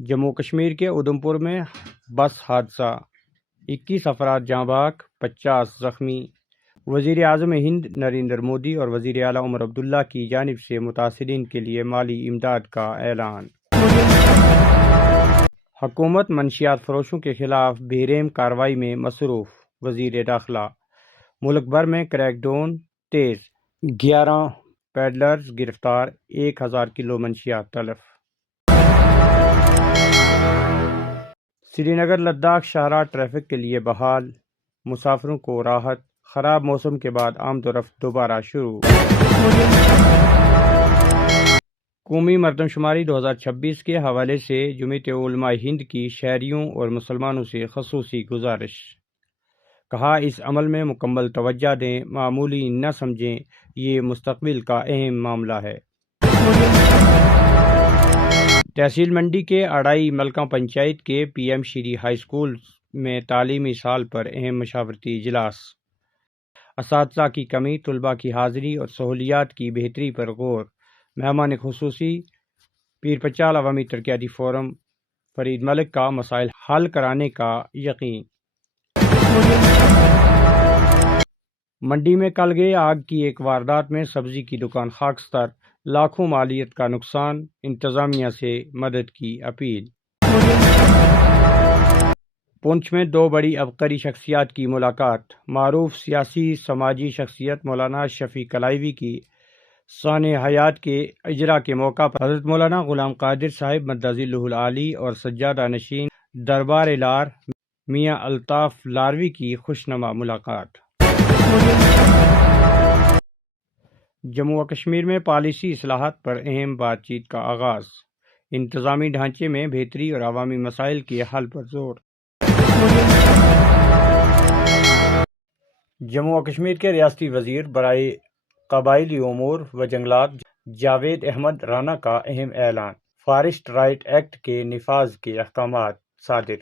جموں کشمیر کے ادھمپور میں بس حادثہ، 21 افراد جاں بحق، 50 زخمی۔ وزیر اعظم ہند نریندر مودی اور وزیر اعلیٰ عمر عبداللہ کی جانب سے متاثرین کے لیے مالی امداد کا اعلان۔ حکومت منشیات فروشوں کے خلاف بے رحم کارروائی میں مصروف، وزیر داخلہ۔ ملک بھر میں کریک ڈاؤن تیز، 11 پیڈلرز گرفتار، 1000 کلو منشیات تلف۔ سری نگر لداخ شاہراہ ٹریفک کے لیے بحال، مسافروں کو راحت، خراب موسم کے بعد آمد و رفت دوبارہ شروع۔ قومی مردم شماری 2026 کے حوالے سے جمعیت علماء ہند کی شہریوں اور مسلمانوں سے خصوصی گزارش۔ کہا اس عمل میں مکمل توجہ دیں، معمولی نہ سمجھیں، یہ مستقبل کا اہم معاملہ ہے۔ تحصیل منڈی کے اڑائی ملکہ پنچایت کے پی ایم شری ہائی اسکول میں تعلیمی سال پر اہم مشاورتی اجلاس۔ اساتذہ کی کمی، طلباء کی حاضری اور سہولیات کی بہتری پر غور۔ مہمان خصوصی پیر پنچال عوامی ترقیاتی فورم، فرید ملک کا مسائل حل کرانے کا یقین۔ منڈی میں کل گئے آگ کی ایک واردات میں سبزی کی دکان خاکستر، لاکھوں مالیت کا نقصان، انتظامیہ سے مدد کی اپیل۔ پونچھ میں 2 بڑی عبقری شخصیات کی ملاقات۔ معروف سیاسی سماجی شخصیت مولانا شفیع کلائیوی کی سانحِ حیات کے اجراء کے موقع پر حضرت مولانا غلام قادر صاحب مدظلہ العالی اور سجادہ نشین دربار لار میاں الطاف لاروی کی خوشنما ملاقات۔ جموں و کشمیر میں پالیسی اصلاحات پر اہم بات چیت کا آغاز، انتظامی ڈھانچے میں بہتری اور عوامی مسائل کے حل پر زور۔ جموں و کشمیر کے ریاستی وزیر برائے قبائلی امور و جنگلات جاوید احمد رانا کا اہم اعلان، فارسٹ رائٹ ایکٹ کے نفاذ کے احکامات صادر۔